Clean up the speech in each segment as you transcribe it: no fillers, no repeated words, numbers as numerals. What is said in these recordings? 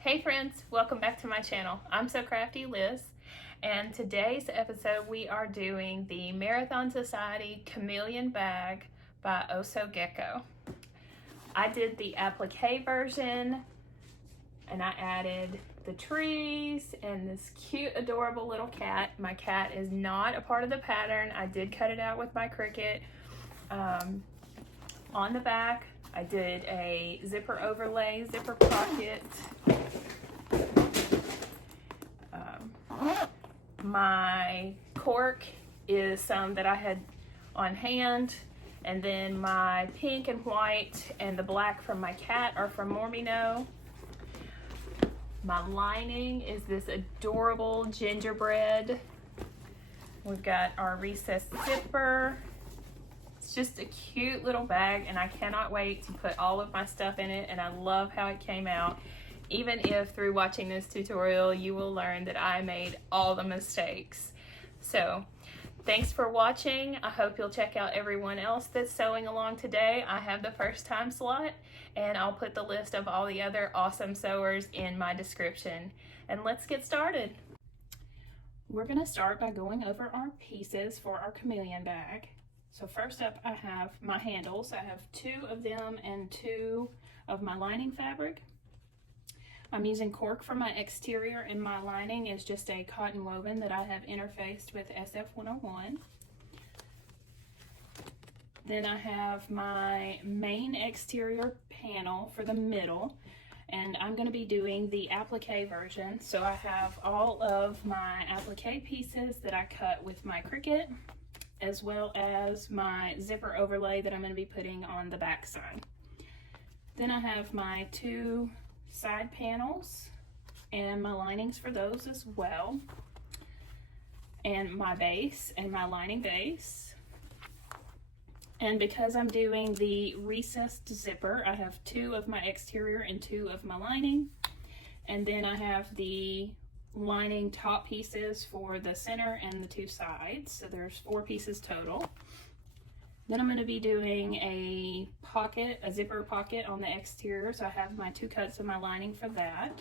Hey friends, welcome back to my channel. I'm So Crafty Liz, and today's episode we are doing the Marathon Sewciety Chameleon bag by Gecko. I did the applique version and I added the trees and this cute adorable little cat. My cat is not a part of the pattern. I did cut it out with my Cricut. On the back I did a zipper overlay, zipper pocket. My cork is some that I had on hand, and then my pink and white and the black from my cat are from Mormino. My lining is this adorable gingerbread. We've got our recessed zipper. It's just a cute little bag, and I cannot wait to put all of my stuff in it, and I love how it came out. Even if through watching this tutorial you will learn that I made all the mistakes. So thanks for watching. I hope you'll check out everyone else that's sewing along today. I have the first time slot, and I'll put the list of all the other awesome sewers in my description. And let's get started. We're gonna start by going over our pieces for our chameleon bag. So first up I have my handles. I have 2 of them and 2 of my lining fabric. I'm using cork for my exterior, and my lining is just a cotton woven that I have interfaced with SF101. Then I have my main exterior panel for the middle, and I'm going to be doing the applique version. So I have all of my applique pieces that I cut with my Cricut, as well as my zipper overlay that I'm going to be putting on the back side. Then I have my 2 side panels and my linings for those as well, and my base and my lining base. And because I'm doing the recessed zipper, I have 2 of my exterior and 2 of my lining, and then I have the lining top pieces for the center and the 2 sides, so there's 4 pieces total. Then I'm going to be doing a pocket, a zipper pocket on the exterior, so I have my 2 cuts of my lining for that.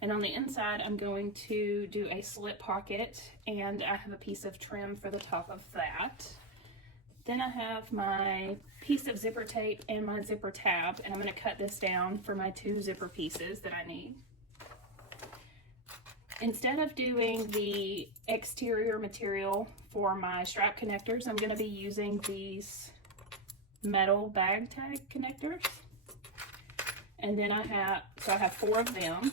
And on the inside I'm going to do a slip pocket, and I have a piece of trim for the top of that. Then I have my piece of zipper tape and my zipper tab, and I'm going to cut this down for my 2 zipper pieces that I need. Instead of doing the exterior material for my strap connectors, I'm going to be using these metal bag tag connectors. And then I have 4 of them.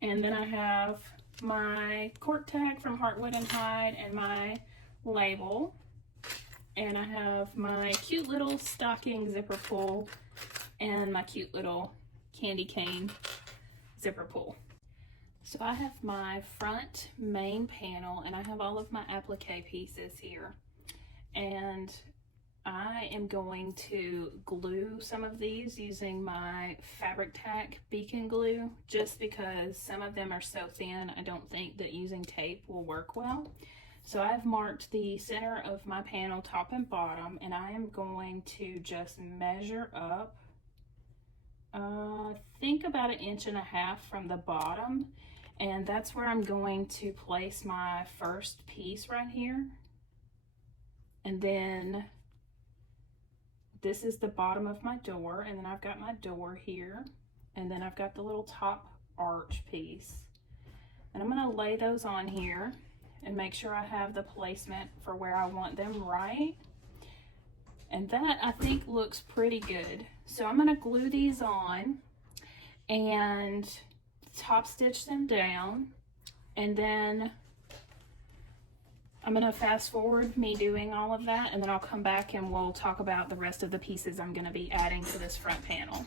And then I have my cork tag from Heartwood and Hide and my label. And I have my cute little stocking zipper pull and my cute little candy cane zipper pull. So I have my front main panel, and I have all of my applique pieces here, and I am going to glue some of these using my Fabric Tack beacon glue, just because some of them are so thin I don't think that using tape will work well. So I've marked the center of my panel top and bottom, and I am going to just measure up I think about 1.5 inches from the bottom, and that's where I'm going to place my first piece right here. And then this is the bottom of my door, and then I've got my door here, and then I've got the little top arch piece, and I'm going to lay those on here and make sure I have the placement for where I want them right. And that I think looks pretty good. So I'm going to glue these on and top stitch them down, and then I'm going to fast forward me doing all of that, and then I'll come back and we'll talk about the rest of the pieces I'm going to be adding to this front panel.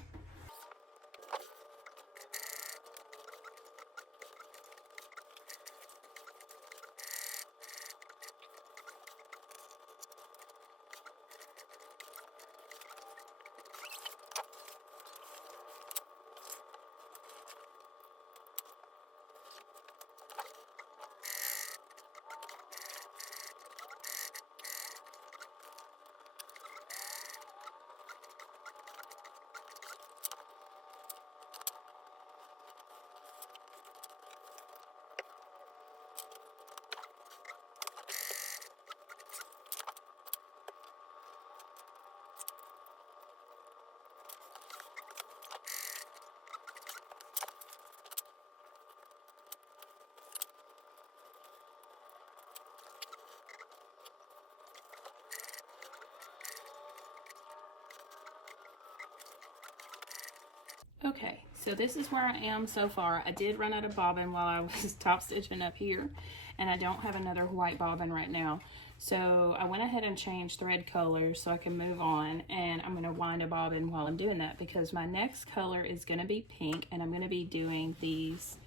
Okay, so this is where I am so far. I did run out of bobbin while I was top stitching up here, and I don't have another white bobbin right now. So I went ahead and changed thread colors so I can move on, and I'm gonna wind a bobbin while I'm doing that because my next color is gonna be pink, and I'm gonna be doing these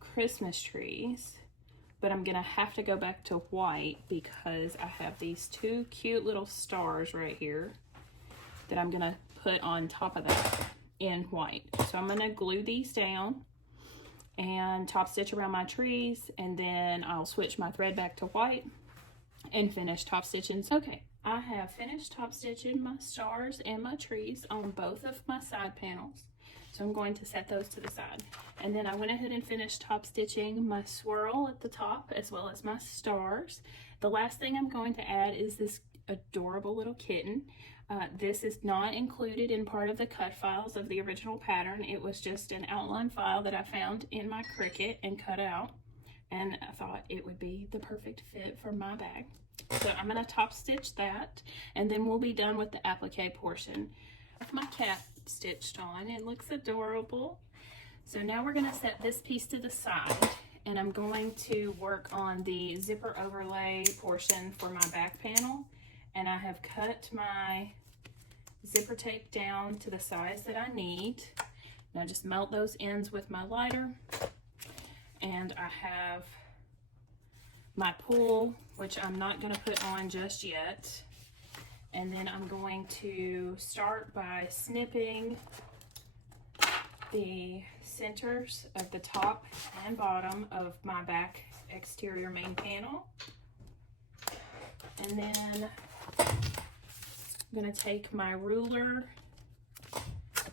Christmas trees, but I'm gonna have to go back to white because I have these two cute little stars right here that I'm gonna put on top of that in white. So I'm gonna glue these down and top stitch around my trees, and then I'll switch my thread back to white and finish top stitching. Okay, I have finished top stitching my stars and my trees on both of my side panels. So I'm going to set those to the side. And then I went ahead and finished top stitching my swirl at the top as well as my stars. The last thing I'm going to add is this adorable little kitten. This is not included in part of the cut files of the original pattern. It was just an outline file that I found in my Cricut and cut out, and I thought it would be the perfect fit for my bag. So I'm going to top stitch that, and then we'll be done with the applique portion. My cat stitched on, it looks adorable. So now we're going to set this piece to the side, and I'm going to work on the zipper overlay portion for my back panel. And I have cut my zipper tape down to the size that I need. And I just melt those ends with my lighter. And I have my pull, which I'm not going to put on just yet. And then I'm going to start by snipping the centers of the top and bottom of my back exterior main panel. And then I'm going to take my ruler,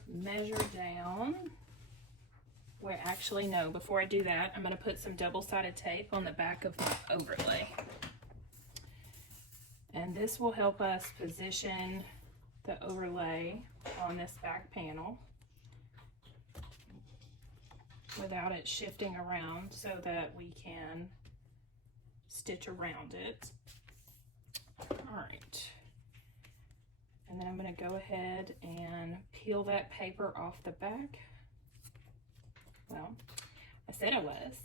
measure down. Well, actually, no, before I do that, I'm going to put some double-sided tape on the back of my overlay. And this will help us position the overlay on this back panel without it shifting around so that we can stitch around it. All right. And then I'm going to go ahead and peel that paper off the back. Well, I said I was.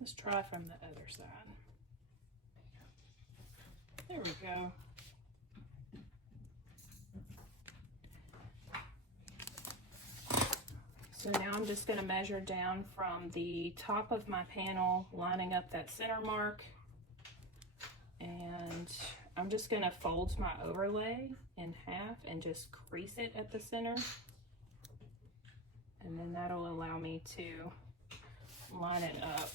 Let's try from the other side. There we go. So now I'm just going to measure down from the top of my panel, lining up that center mark. And I'm just going to fold my overlay in half and just crease it at the center. And then that'll allow me to line it up.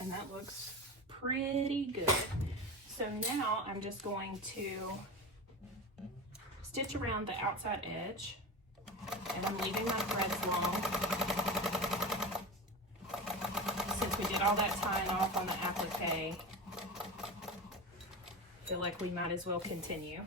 And that looks pretty good. So now I'm just going to stitch around the outside edge. And I'm leaving my threads long. Since we did all that tying off on the applique, I feel like we might as well continue.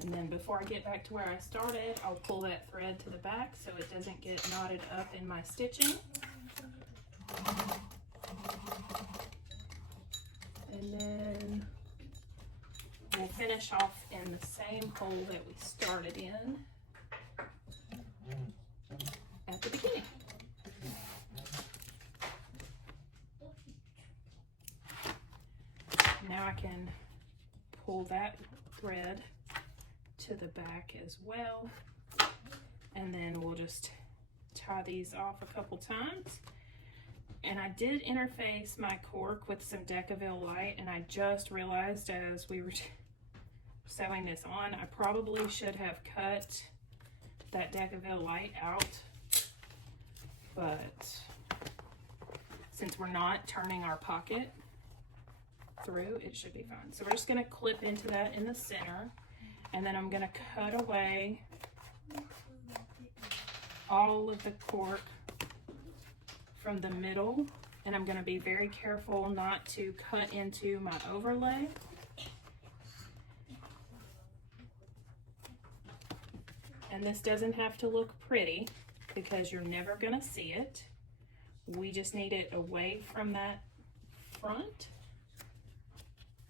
And then before I get back to where I started, I'll pull that thread to the back so it doesn't get knotted up in my stitching. And then we'll finish off in the same hole that we started in at the beginning. Now I can pull that thread to the back as well, and then we'll just tie these off a couple times. And I did interface my cork with some Decaville light, and I just realized as we were sewing this on, I probably should have cut that Decaville light out, but since we're not turning our pocket through, it should be fine. So we're just going to clip into that in the center. And then I'm going to cut away all of the cork from the middle and I'm going to be very careful not to cut into my overlay. And this doesn't have to look pretty because you're never going to see it. We just need it away from that front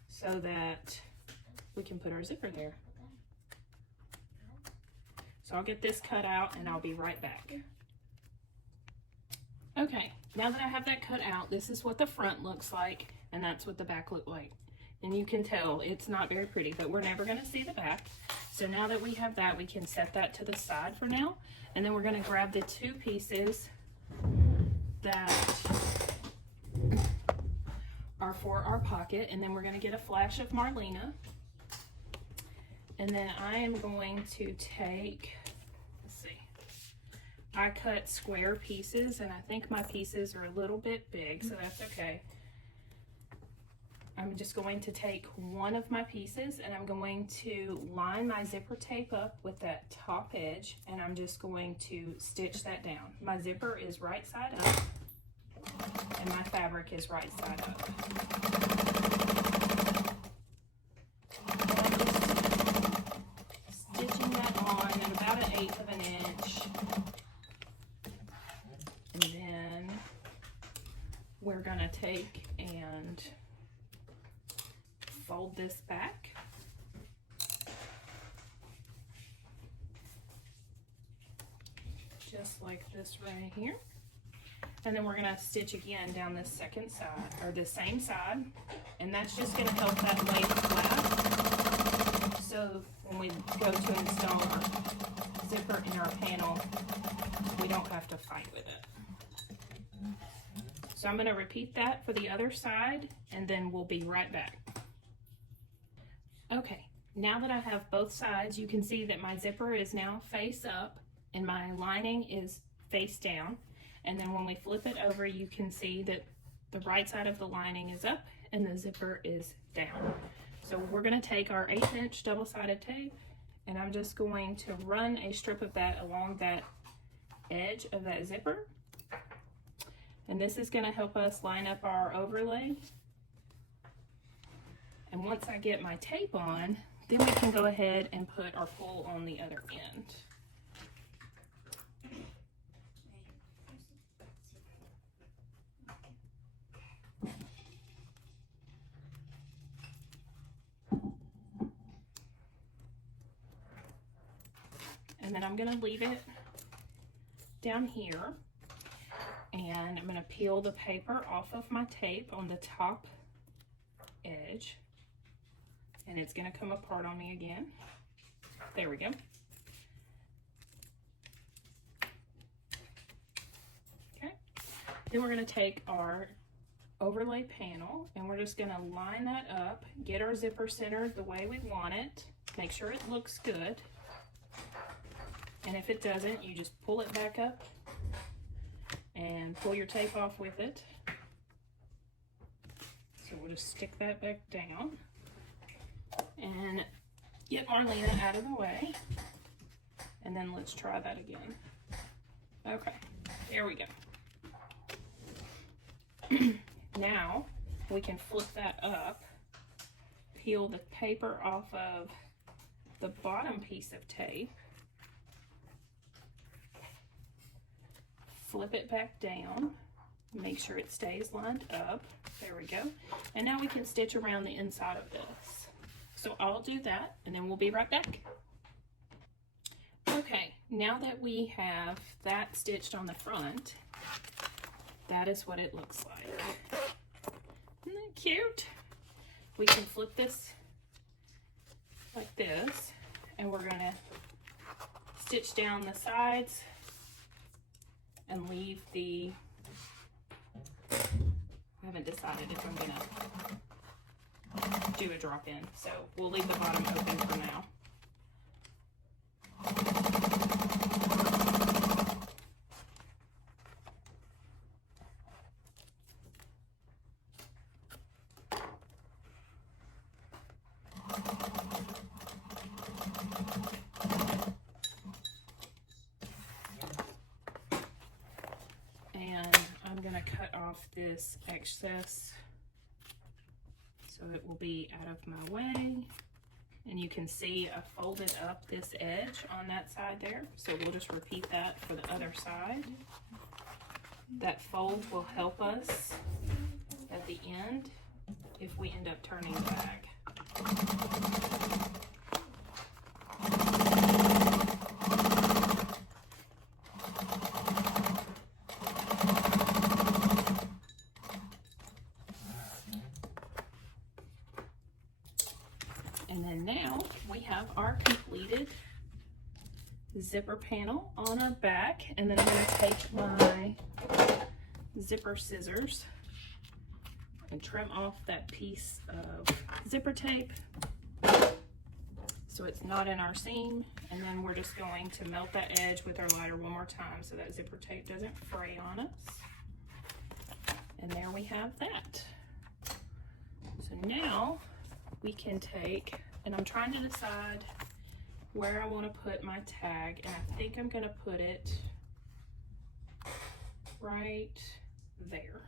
so that we can put our zipper there. So I'll get this cut out and I'll be right back. Okay, now that I have that cut out, this is what the front looks like, and that's what the back looked like. And you can tell it's not very pretty, but we're never going to see the back. So now that we have that, we can set that to the side for now. And then we're going to grab the two pieces that are for our pocket, and then we're going to get a flash of Marlena. And then I am going to take, let's see, I cut square pieces, and I think my pieces are a little bit big, so that's okay. I'm just going to take one of my pieces and I'm going to line my zipper tape up with that top edge, and I'm just going to stitch that down. My zipper is right side up and my fabric is right side up. Stitching that on at about 1/8 of an inch. And then we're gonna take and fold this back. Just like this right here. And then we're gonna stitch again down this second side, or the same side, and that's just gonna help that lay flat. So when we go to install our zipper in our panel, we don't have to fight with it. So I'm gonna repeat that for the other side, and then we'll be right back. Okay, now that I have both sides, you can see that my zipper is now face up and my lining is face down. And then when we flip it over, you can see that the right side of the lining is up and the zipper is down. So we're gonna take our 1/8 inch double-sided tape, and I'm just going to run a strip of that along that edge of that zipper. And this is gonna help us line up our overlay. And once I get my tape on, then we can go ahead and put our pull on the other end. And then I'm going to leave it down here, and I'm going to peel the paper off of my tape on the top edge. And it's going to come apart on me again. There we go. Okay. Then we're going to take our overlay panel and we're just going to line that up, get our zipper centered the way we want it, make sure it looks good. And if it doesn't, you just pull it back up and pull your tape off with it. So we'll just stick that back down and get Marlena out of the way. And then let's try that again. Okay, there we go. Now we can flip that up, peel the paper off of the bottom piece of tape, flip it back down, make sure it stays lined up. There we go. And now we can stitch around the inside of this. So I'll do that and then we'll be right back. Okay, now that we have that stitched on the front, that is what it looks like. Isn't that cute? We can flip this like this, and we're gonna stitch down the sides and leave the, I haven't decided if I'm gonna do a drop in, so we'll leave the bottom open for now. And I'm gonna cut off this excess so it will be out of my way. And you can see I folded up this edge on that side there. So we'll just repeat that for the other side. That fold will help us at the end if we end up turning the bag. And then now we have our completed zipper panel on our back, and then I'm going to take my zipper scissors and trim off that piece of zipper tape so it's not in our seam, and then we're just going to melt that edge with our lighter one more time so that zipper tape doesn't fray on us. And there we have that. So now we can take, and I'm trying to decide where I want to put my tag, and I think I'm going to put it right there.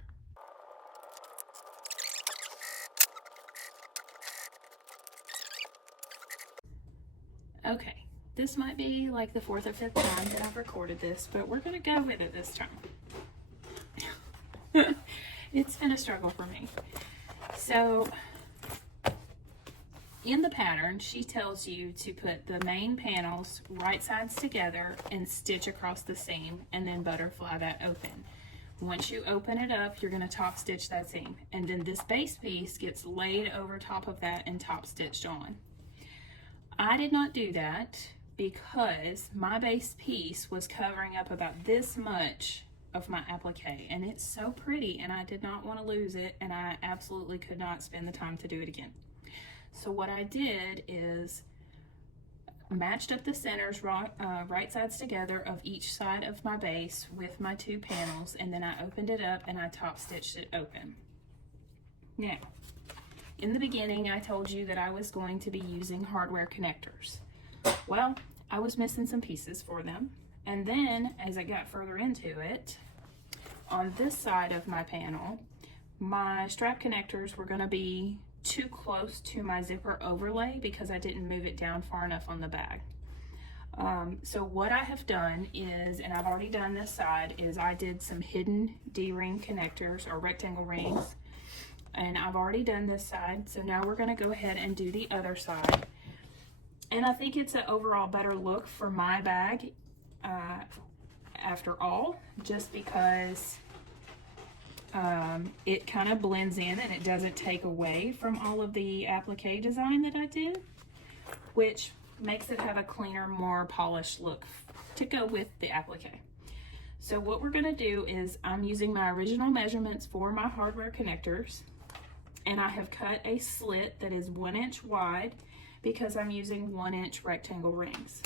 Okay, this might be like the 4th or 5th time that I've recorded this, but we're going to go with it this time. It's been a struggle for me. So in the pattern, she tells you to put the main panels right sides together and stitch across the seam and then butterfly that open. Once you open it up, you're going to top stitch that seam, and then this base piece gets laid over top of that and top stitched on. I did not do that because my base piece was covering up about this much of my applique, and it's so pretty, and I did not want to lose it, and I absolutely could not spend the time to do it again. So what I did is matched up the centers right sides together of each side of my base with my 2 panels, and then I opened it up and I top stitched it open. Now, in the beginning I told you that I was going to be using hardware connectors. Well, I was missing some pieces for them, and then as I got further into it, on this side of my panel, my strap connectors were going to be too close to my zipper overlay because I didn't move it down far enough on the bag. So what I have done is, and I've already done this side, is I did some hidden D-ring connectors or rectangle rings, and I've already done this side. So now we're going to go ahead and do the other side, and I think it's an overall better look for my bag after all, just because it kind of blends in and it doesn't take away from all of the applique design that I did, which makes it have a cleaner, more polished look to go with the applique. So what we're going to do is I'm using my original measurements for my hardware connectors, and I have cut a slit that is 1 inch wide because I'm using 1 inch rectangle rings.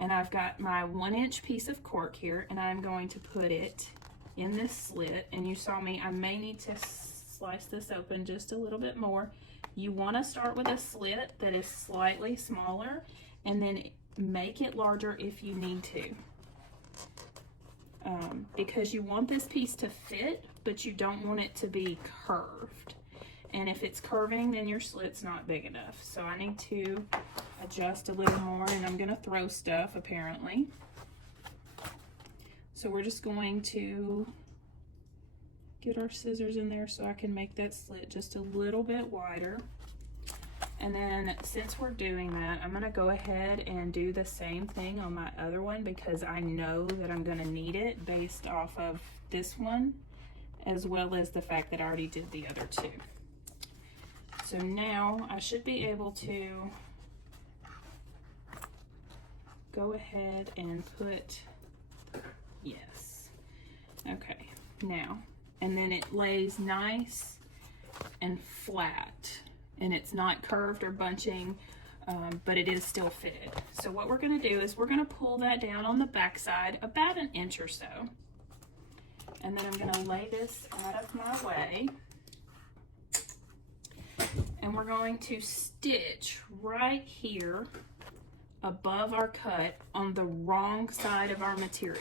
And I've got my 1 inch piece of cork here, and I'm going to put it in this slit, and you saw me, I may need to slice this open just a little bit more. You want to start with a slit that is slightly smaller and then make it larger if you need to, because you want this piece to fit, but you don't want it to be curved, and if it's curving then your slit's not big enough. So I need to adjust a little more, and I'm going to throw stuff apparently. So we're just going to get our scissors in there so I can make that slit just a little bit wider. And then since we're doing that, I'm going to go ahead and do the same thing on my other one because I know that I'm going to need it based off of this one, as well as the fact that I already did the other 2. So now I should be able to go ahead and put, yes, okay, now, and then it lays nice and flat, and it's not curved or bunching, but it is still fitted. So what we're going to do is we're going to pull that down on the back side about 1 inch or so, and then I'm going to lay this out of my way, and we're going to stitch right here above our cut on the wrong side of our material.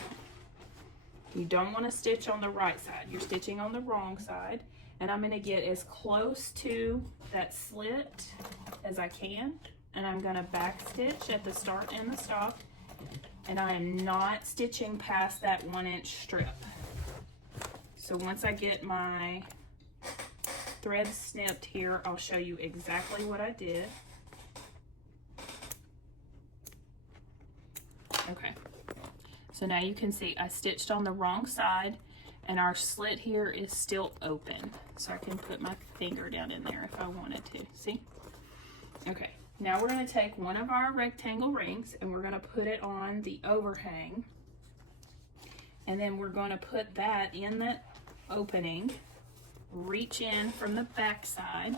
You don't want to stitch on the right side. You're stitching on the wrong side. And I'm going to get as close to that slit as I can. And I'm going to back stitch at the start and the stop. And I am not stitching past that 1-inch strip. So once I get my thread snipped here, I'll show you exactly what I did. Okay, so now you can see I stitched on the wrong side and our slit here is still open. So I can put my finger down in there if I wanted to, see? Okay, now we're gonna take one of our rectangle rings and we're gonna put it on the overhang. And then we're gonna put that in the opening, reach in from the back side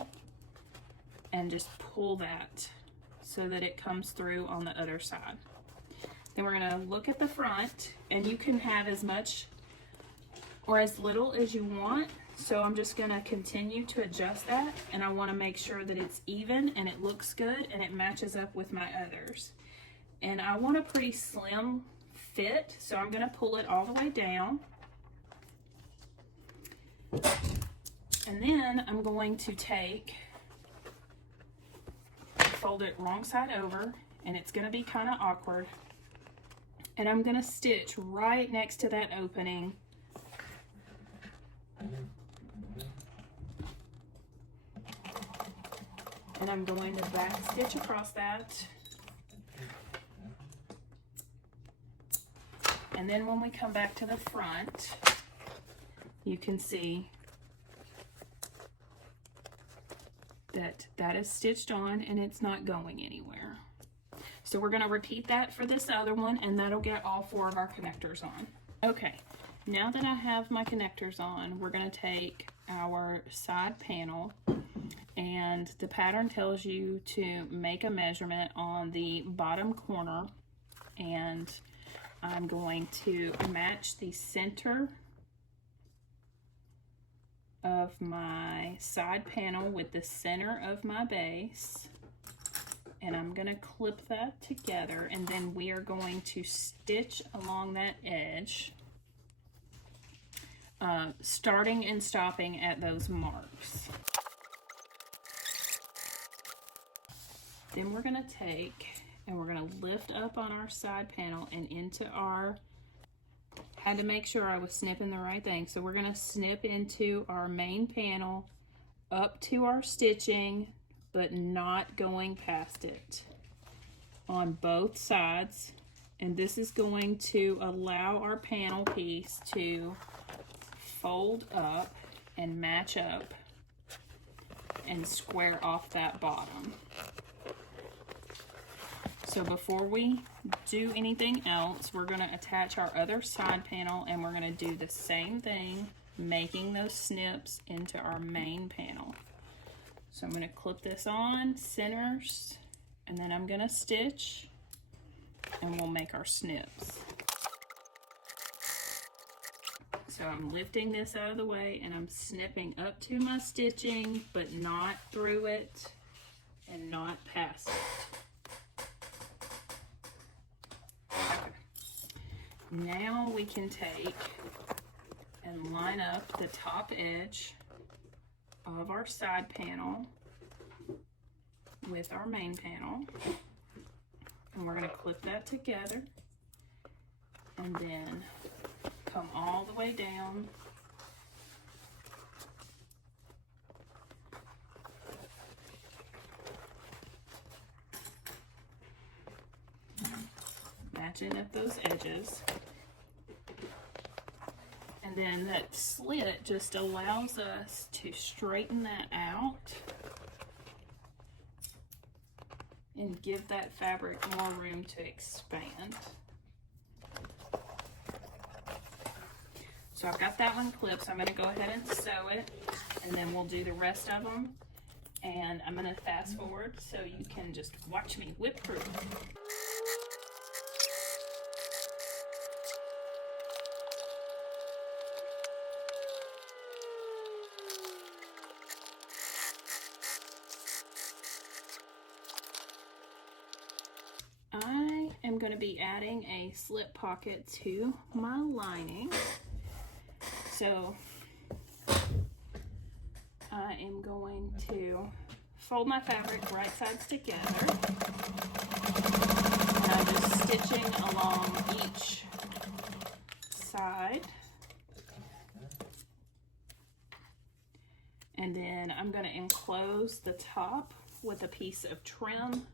and just pull that so that it comes through on the other side. Then we're gonna look at the front, and you can have as much or as little as you want. So I'm just gonna continue to adjust that, and I wanna make sure that it's even and it looks good and it matches up with my others. And I want a pretty slim fit, so I'm gonna pull it all the way down. And then I'm going to fold it wrong side over, and it's gonna be kind of awkward. And I'm gonna stitch right next to that opening. And I'm going to back stitch across that. And then when we come back to the front, you can see that that is stitched on and it's not going anywhere. So we're gonna repeat that for this other one, and that'll get all 4 of our connectors on. Okay, now that I have my connectors on, we're gonna take our side panel, and the pattern tells you to make a measurement on the bottom corner, and I'm going to match the center of my side panel with the center of my base. And I'm going to clip that together, and then we are going to stitch along that edge, starting and stopping at those marks. Then we're going to take and we're going to lift up on our side panel and into our, had to make sure I was snipping the right thing, so we're going to snip into our main panel up to our stitching, but not going past it on both sides. And this is going to allow our panel piece to fold up and match up and square off that bottom. So before we do anything else, we're going to attach our other side panel, and we're going to do the same thing, making those snips into our main panel. So I'm going to clip this on, centers, and then I'm going to stitch, and we'll make our snips. So I'm lifting this out of the way, and I'm snipping up to my stitching, but not through it, and not past it. Okay. Now we can take and line up the top edge of our side panel with our main panel, and we're going to clip that together and then come all the way down matching up those edges. And then that slit just allows us to straighten that out and give that fabric more room to expand. So I've got that one clipped, so I'm going to go ahead and sew it, and then we'll do the rest of them. And I'm going to fast forward so you can just watch me whip through. I am going to be adding a slip pocket to my lining, So I am going to fold my fabric right sides together. And I'm just stitching along each side. And then I'm going to enclose the top with a piece of trim.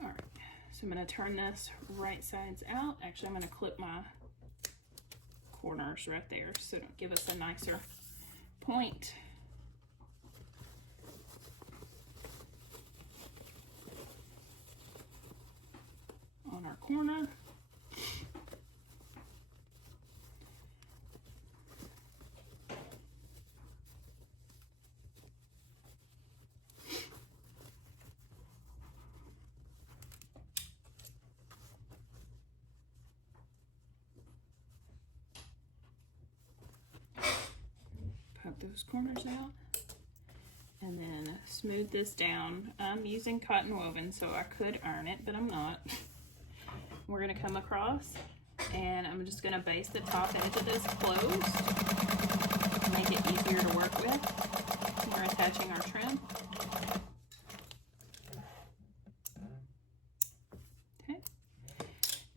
Alright, so I'm going to turn this right sides out. Actually, I'm going to clip my corners right there so it'll give us a nicer point. On our corner. Pop those corners out and then smooth this down. I'm using cotton woven, so I could iron it, but I'm not. We're going to come across and I'm just going to base the top edge of this closed, make it easier to work with. We're attaching our trim. Okay.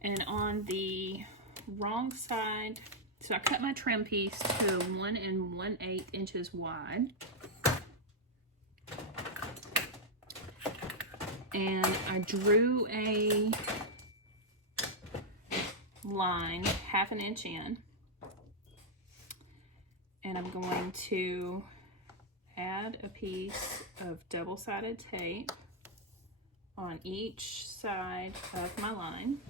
And on the wrong side, so I cut my trim piece to 1 1/8 inches wide. And I drew a line 1/2 inch in, and I'm going to add a piece of double-sided tape on each side of my line.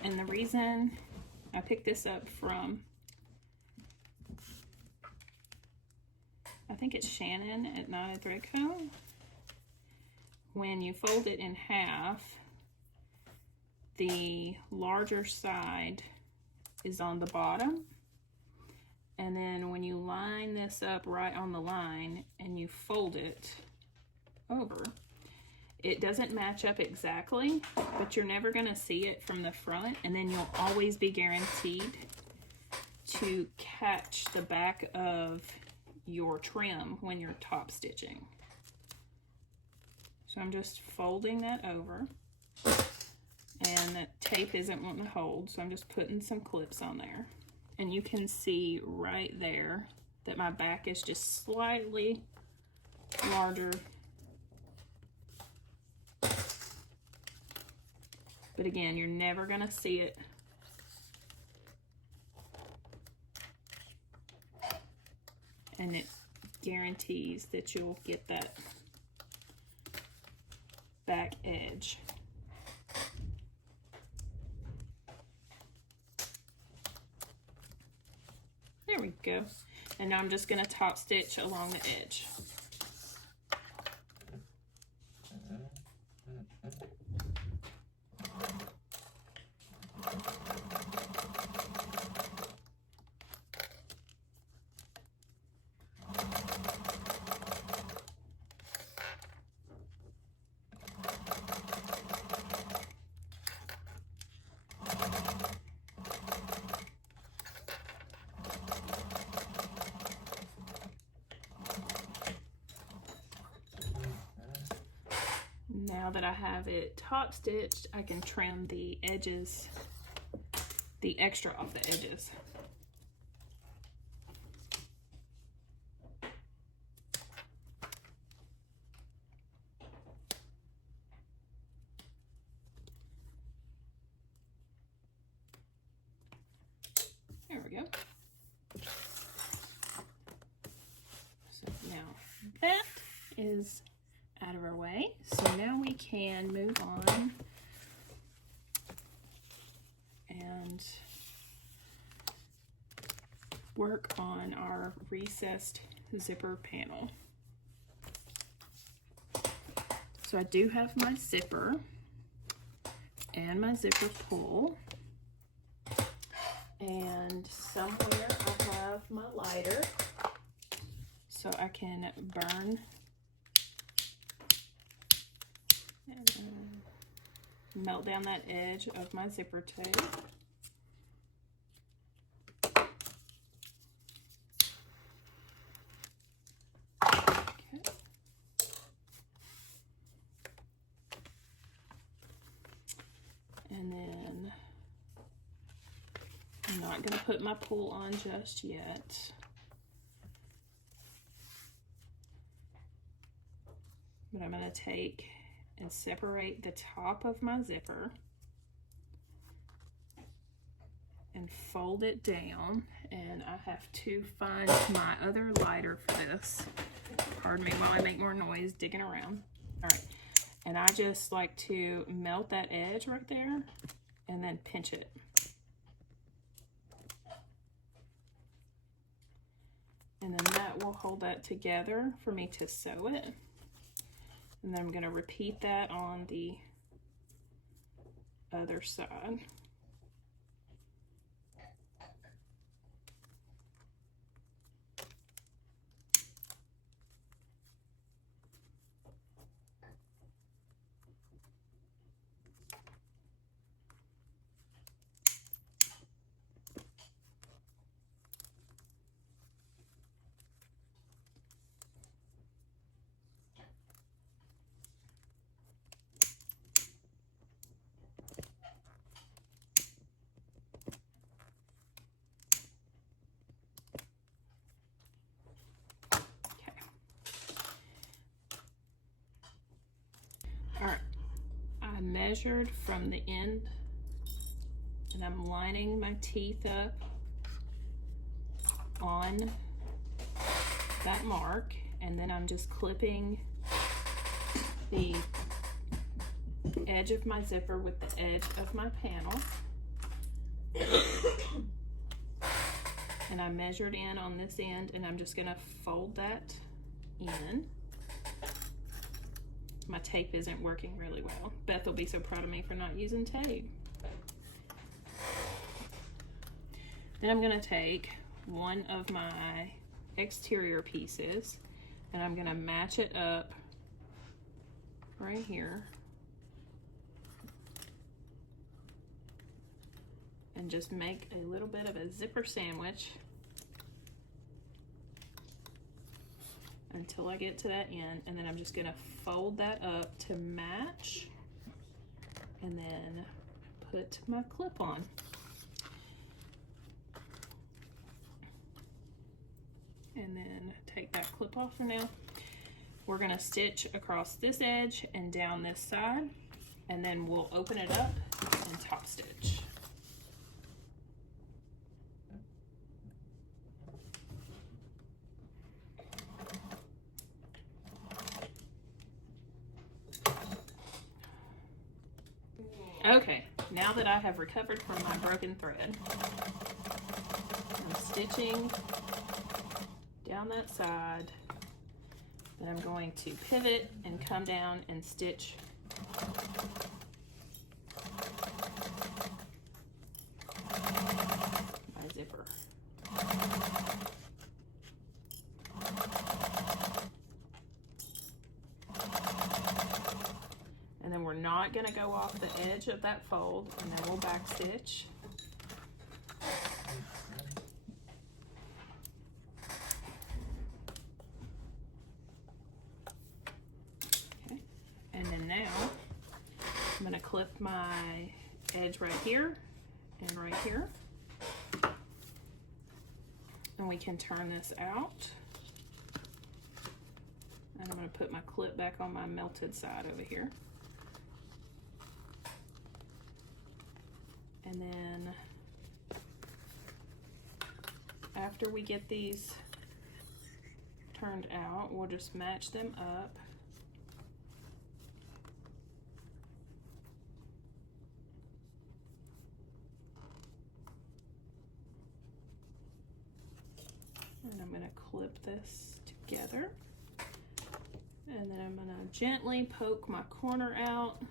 And the reason I picked this up from, I think it's Shannon at Knotted Thread Co. When you fold it in half, the larger side is on the bottom, and then when you line this up right on the line and you fold it over, it doesn't match up exactly, but you're never going to see it from the front, and then you'll always be guaranteed to catch the back of your trim when you're top stitching. So I'm just folding that over, and the tape isn't wanting to hold, so I'm just putting some clips on there. And you can see right there that my back is just slightly larger. But again, you're never going to see it. And it guarantees that you'll get that back edge. There we go. And now I'm just going to top stitch along the edge. Now that I have it top stitched, I can trim the edges, the extra off the edges. There we go. So now that is out of our way. So now we can move on and work on our recessed zipper panel. So I do have my zipper, and my zipper pull. And somewhere I have my lighter so I can burn and melt down that edge of my zipper tape. Okay. And then I'm not going to put my pull on just yet. But I'm going to take and separate the top of my zipper and fold it down. And I have to find my other lighter for this. Pardon me while I make more noise digging around. All right. And I just like to melt that edge right there and then pinch it. And then that will hold that together for me to sew it. And then I'm going to repeat that on the other side. Measured from the end, and I'm lining my teeth up on that mark, and then I'm just clipping the edge of my zipper with the edge of my panel. And I measured in on this end, and I'm just going to fold that in. My tape isn't working really well. Beth will be so proud of me for not using tape. Then I'm going to take one of my exterior pieces and I'm going to match it up right here and just make a little bit of a zipper sandwich until I get to that end, and then I'm just going to fold that up to match and then put my clip on. And then take that clip off for now. We're going to stitch across this edge and down this side, and then we'll open it up and top stitch. Okay, now that I have recovered from my broken thread, I'm stitching down that side, then I'm going to pivot and come down and stitch my zipper. And then we're not going to go off the edge of that fold, and then we'll back stitch. Okay. And then now I'm going to clip my edge right here and right here. And we can turn this out. And I'm going to put my clip back on my melted side over here. And then after we get these turned out, we'll just match them up. And I'm going to clip this together. And then I'm going to gently poke my corner out.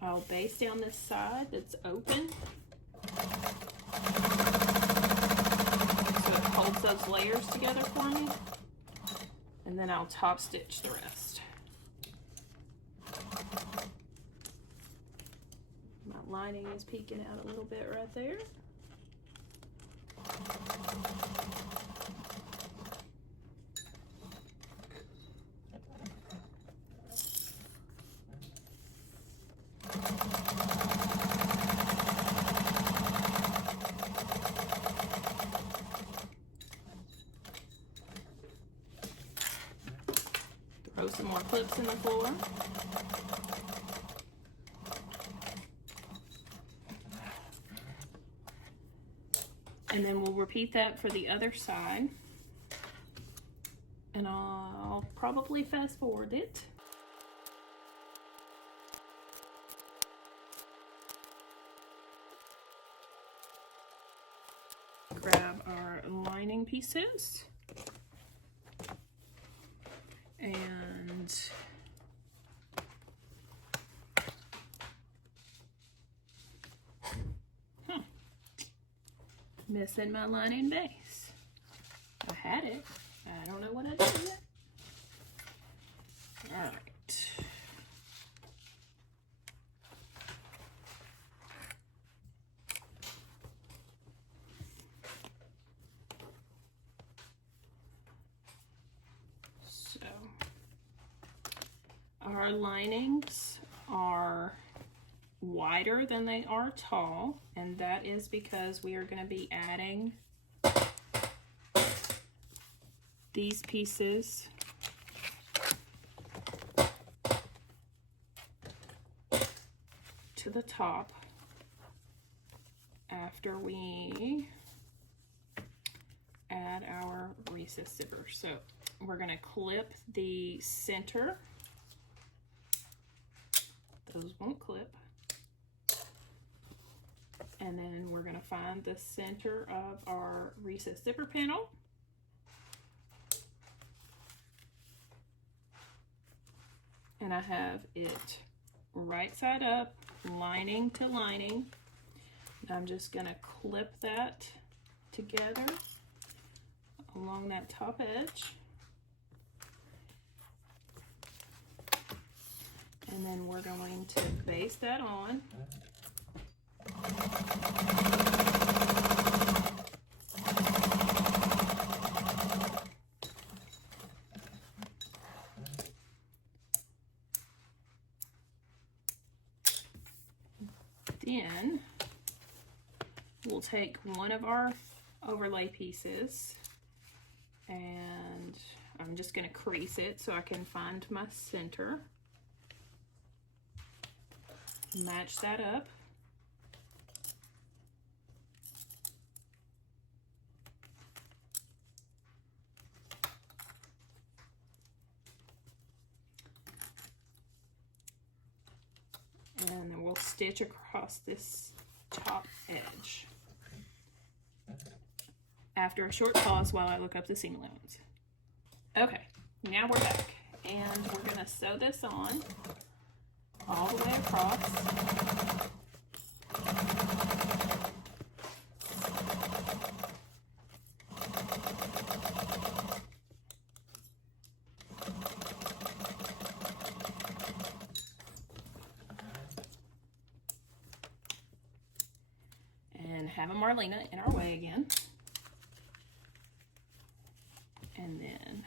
now I'll base down this side that's open so it holds those layers together for me, and then I'll top stitch the rest. My lining is peeking out a little bit right there. Throw some more clips in the floor. And then we'll repeat that for the other side. And I'll probably fast forward it. Grab our lining pieces. And missing my lining base. I had it. I don't know what I did yet. All right. So our linings are wider than they are tall, and that is because we are going to be adding these pieces to the top after we add our recess zipper. So we're going to clip the center. Those won't clip. And then we're going to find the center of our recess zipper panel. And I have it right side up, lining to lining. And I'm just going to clip that together along that top edge. And then we're going to base that on. Then we'll take one of our overlay pieces, and I'm just going to crease it so I can find my center. Match that up. And then we'll stitch across this top edge after a short pause while I look up the seam allowance. Okay, now we're back, and we're going to sew this on all the way across. And have a Marlena in our way again. And then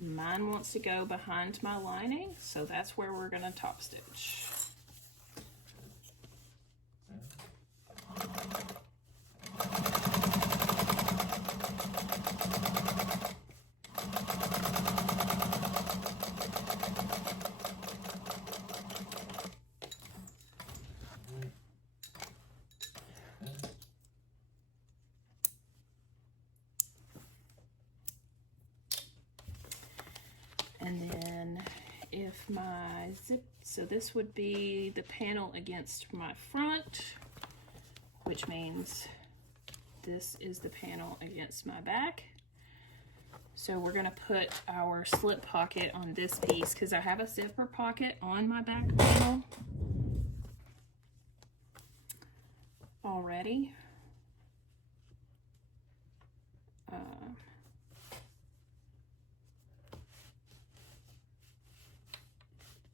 mine wants to go behind my lining, so that's where we're going to top stitch. And then if my zip, so this would be the panel against my front, which means this is the panel against my back. So we're gonna put our slip pocket on this piece because I have a zipper pocket on my back panel already.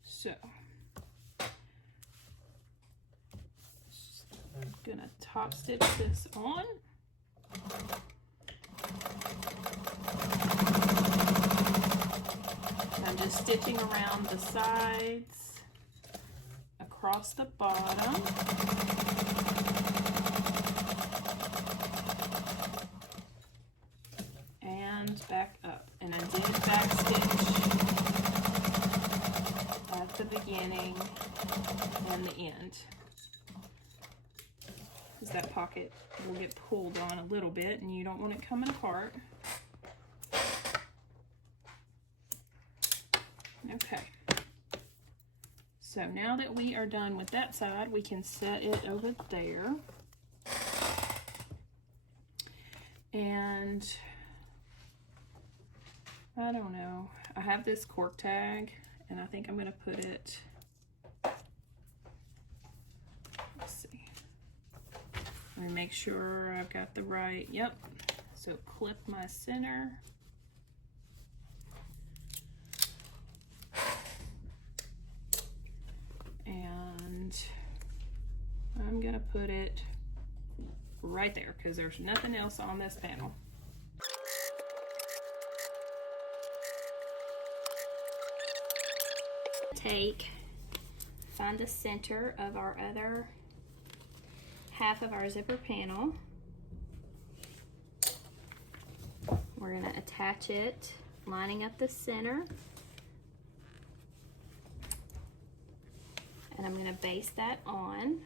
So I'm gonna top stitch this on. I'm just stitching around the sides, across the bottom. And back up. And I did back stitch at the beginning and the end, because that pocket will get pulled on a little bit and you don't want it coming apart. Okay, so now that we are done with that side, we can set it over there. And I don't know, I have this cork tag and I think I'm going to put it, let's see, let me make sure I've got the right, yep, so clip my center. And I'm going to put it right there because there's nothing else on this panel. Find the center of our other half of our zipper panel. We're going to attach it, lining up the center. And I'm going to base that on.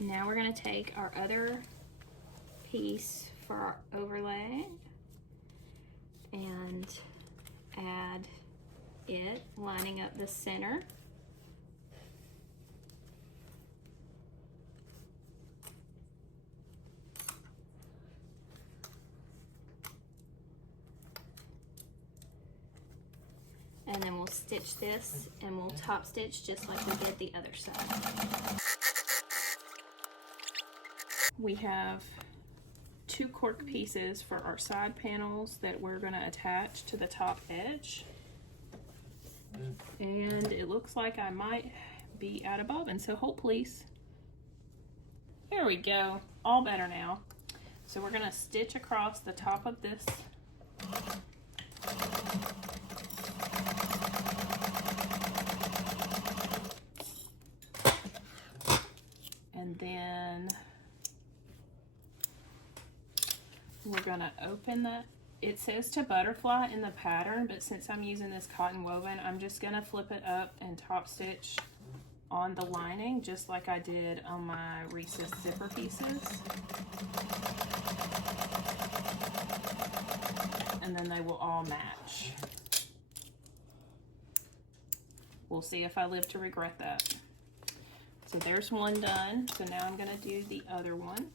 Now we're going to take our other piece for our overlay and add it, lining up the center. And then we'll stitch this and we'll top stitch just like we did the other side. We have 2 cork pieces for our side panels that we're going to attach to the top edge. And it looks like I might be out of bobbin, so hold please. There we go, all better now. So we're going to stitch across the top of this and then we're going to open that. It says to butterfly in the pattern, but since I'm using this cotton woven, I'm just going to flip it up and top stitch on the lining just like I did on my Reese's zipper pieces. And then they will all match. We'll see if I live to regret that. So there's one done. So now I'm going to do the other one.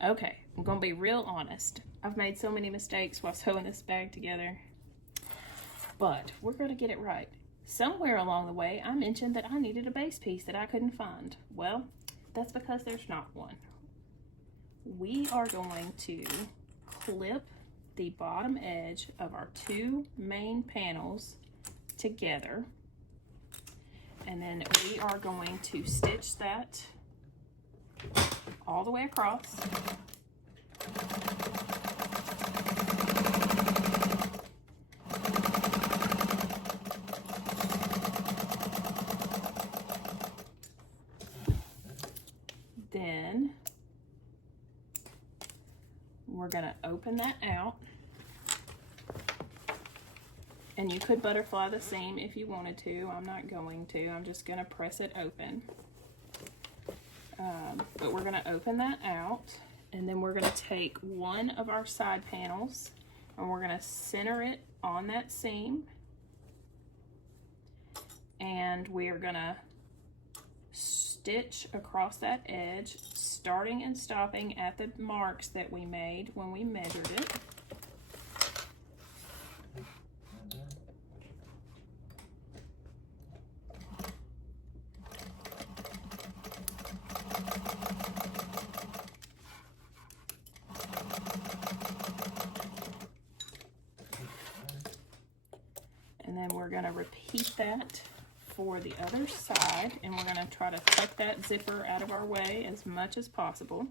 Okay, I'm gonna be real honest. I've made so many mistakes while sewing this bag together, but we're gonna get it right. Somewhere along the way, I mentioned that I needed a base piece that I couldn't find. Well, that's because there's not one. We are going to clip the bottom edge of our 2 main panels together, and then we are going to stitch that all the way across. We're gonna open that out. And you could butterfly the seam if you wanted to. I'm not going to. I'm just gonna press it open. But we're gonna open that out, and then we're gonna take one of our side panels and we're gonna center it on that seam. And we are gonna stitch across that edge, starting and stopping at the marks that we made when we measured it. And then we're going to repeat that for the other side, and we're going to try to tuck that zipper out of our way as much as possible.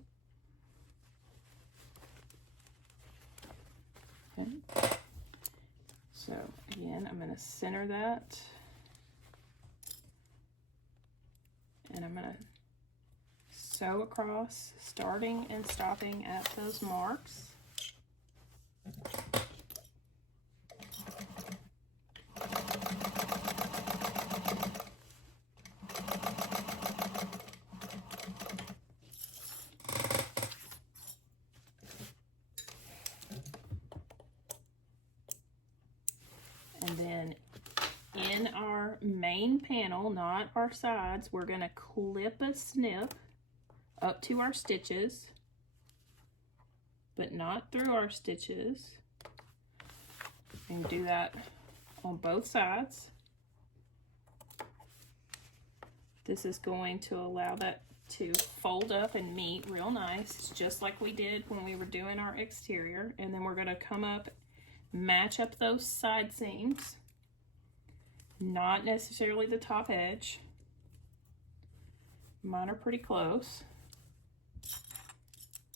Okay. So again, I'm going to center that, and I'm going to sew across, starting and stopping at those marks. And then in our main panel, not our sides, we're going to clip a snip up to our stitches, but not through our stitches. And do that on both sides. This is going to allow that to fold up and meet real nice, just like we did when we were doing our exterior. And then we're going to come up, match up those side seams, not necessarily the top edge. Mine are pretty close.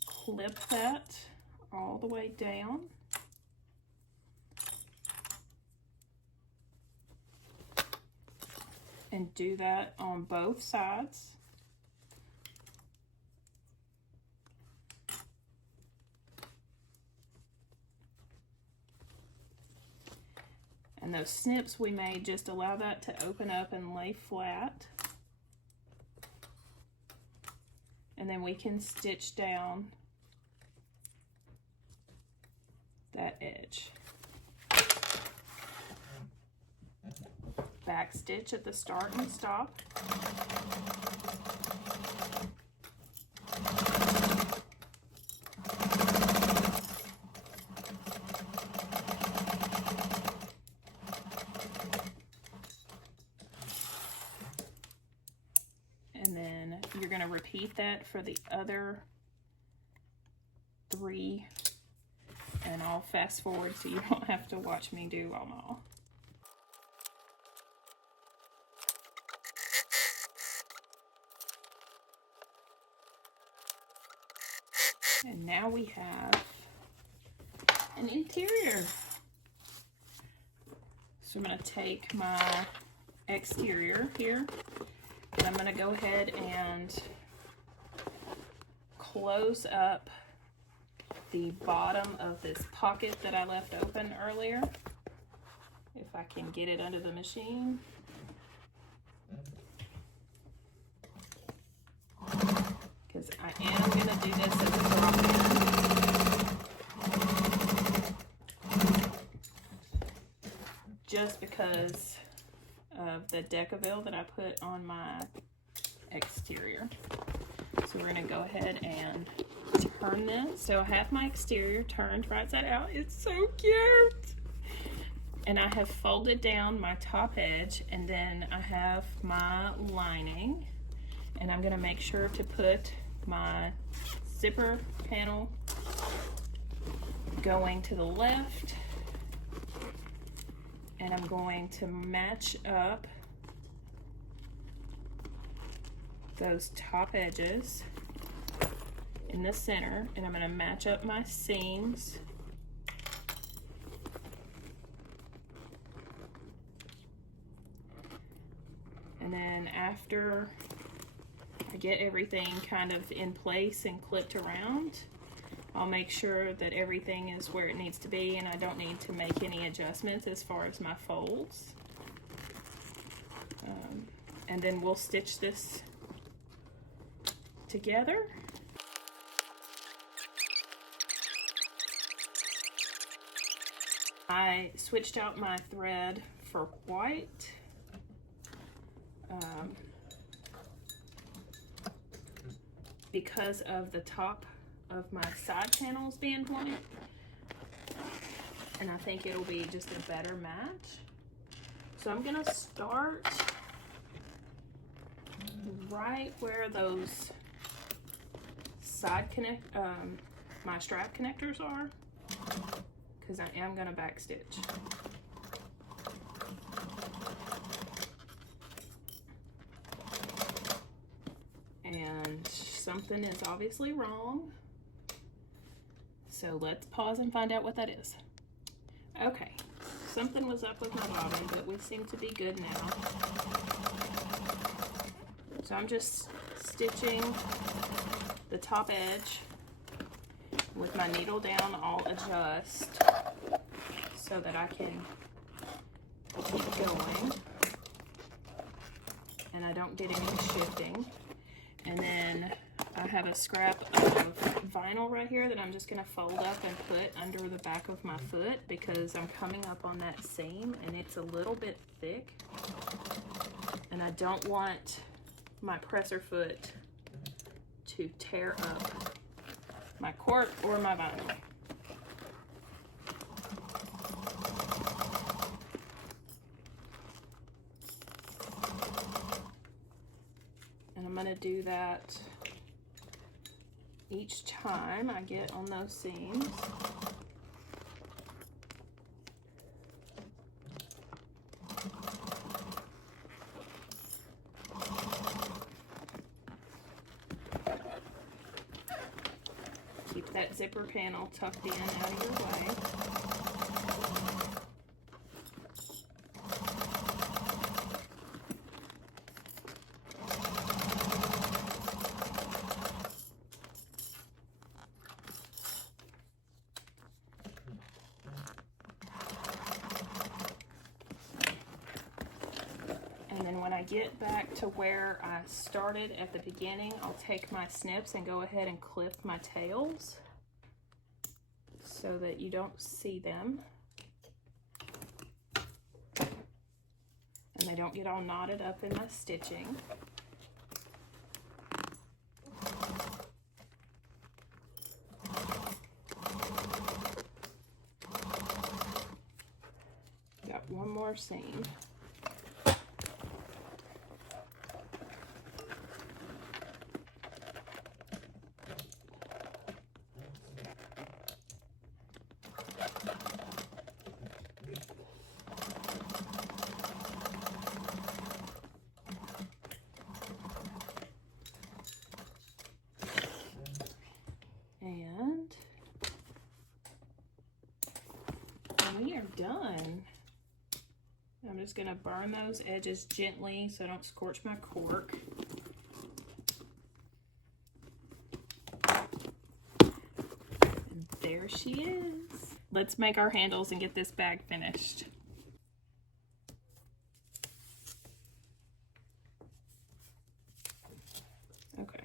Clip that all the way down. And do that on both sides. And those snips we made, just allow that to open up and lay flat. And then we can stitch down that edge. Back stitch at the start and stop. And then you're going to repeat that for the other 3, and I'll fast forward so you don't have to watch me do them all. And now we have an interior. So I'm going to take my exterior here, and I'm going to go ahead and close up the bottom of this pocket that I left open earlier, if I can get it under the machine. Because I am going to do this as a drop in, just because of the Decaville that I put on my exterior. So we're going to go ahead and turn this. So I have my exterior turned right side out. It's so cute. And I have folded down my top edge, and then I have my lining. And I'm going to make sure to put my zipper panel going to the left, and I'm going to match up those top edges in the center, and I'm going to match up my seams. And then after I get everything kind of in place and clipped around, I'll make sure that everything is where it needs to be and I don't need to make any adjustments as far as my folds. And then we'll stitch this together. I switched out my thread for white. Because of the top of my side panels being white. And I think it'll be just a better match. So I'm gonna start right where those side my strap connectors are, because I am gonna backstitch. And something is obviously wrong. So let's pause and find out what that is. Okay, something was up with my bobbin, but we seem to be good now. So I'm just stitching the top edge. With my needle down, I'll adjust so that I can keep going and I don't get any shifting. And then I have a scrap of vinyl right here that I'm just gonna fold up and put under the back of my foot because I'm coming up on that seam and it's a little bit thick. And I don't want my presser foot to tear up my cork or my vinyl. And I'm gonna do that each time I get on those seams. Keep that zipper panel tucked in out of your way. And then when I get back to where I started at the beginning, I'll take my snips and go ahead and clip my tails so that you don't see them. And they don't get all knotted up in my stitching. Got one more seam. And we are done. I'm just gonna burn those edges gently so I don't scorch my cork. And there she is. Let's make our handles and get this bag finished. Okay.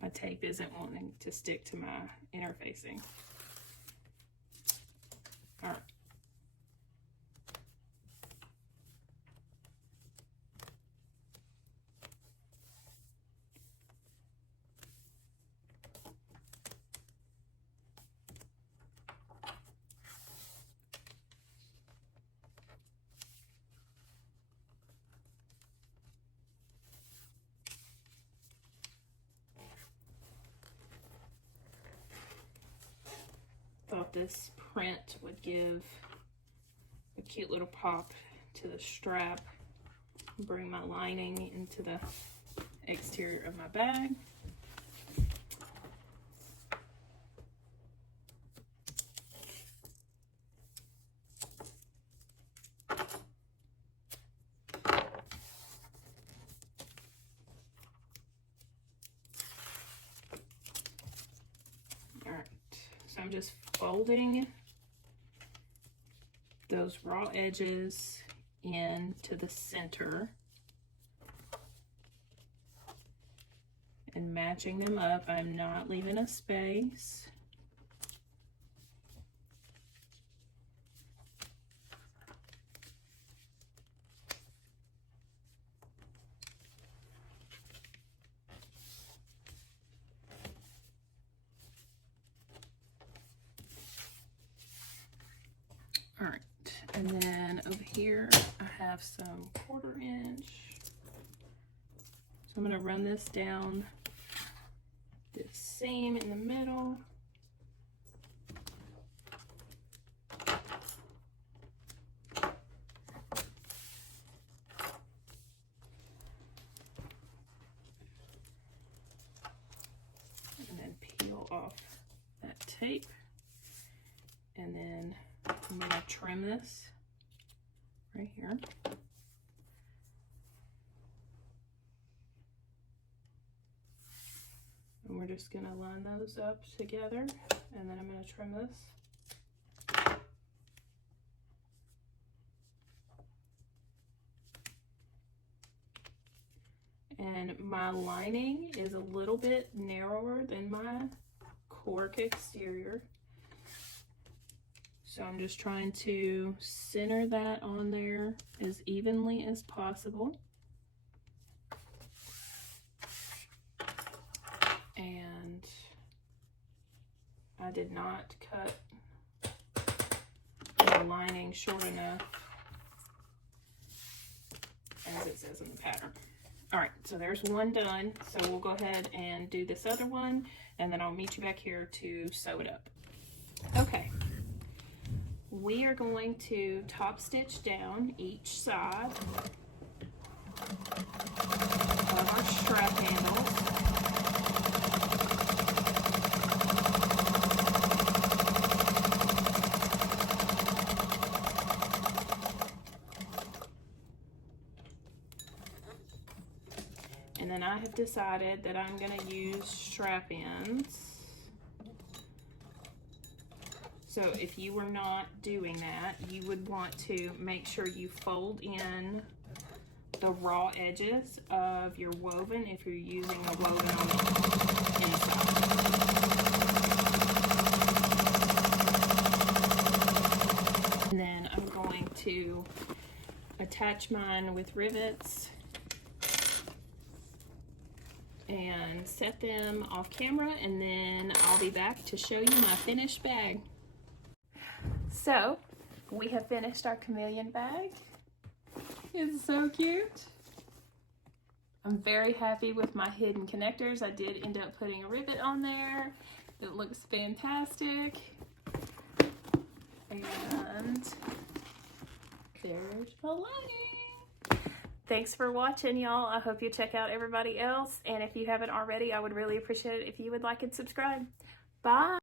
My tape isn't wanting to stick to my interfacing. All right. Thought this print would give a cute little pop to the strap, bring my lining into the exterior of my bag. I'm just folding those raw edges into the center and matching them up. I'm not leaving a space. All right, and then over here I have some 1/4 inch. So I'm going to run this down this seam in the middle. And then peel off that tape. And then I'm going to trim this right here. And we're just going to line those up together, and then I'm going to trim this. And my lining is a little bit narrower than my cork exterior. So I'm just trying to center that on there as evenly as possible. And I did not cut the lining short enough as it says in the pattern. All right, so there's one done. So we'll go ahead and do this other one, and then I'll meet you back here to sew it up. Okay. We are going to top stitch down each side of our strap handles. And then I have decided that I'm going to use strap ends. So if you were not doing that, you would want to make sure you fold in the raw edges of your woven if you're using a woven on the inside. And then I'm going to attach mine with rivets and set them off camera, and then I'll be back to show you my finished bag. So, we have finished our chameleon bag. It's so cute. I'm very happy with my hidden connectors. I did end up putting a rivet on there. It looks fantastic. And there's my lining. Thanks for watching, y'all. I hope you check out everybody else. And if you haven't already, I would really appreciate it if you would like and subscribe. Bye.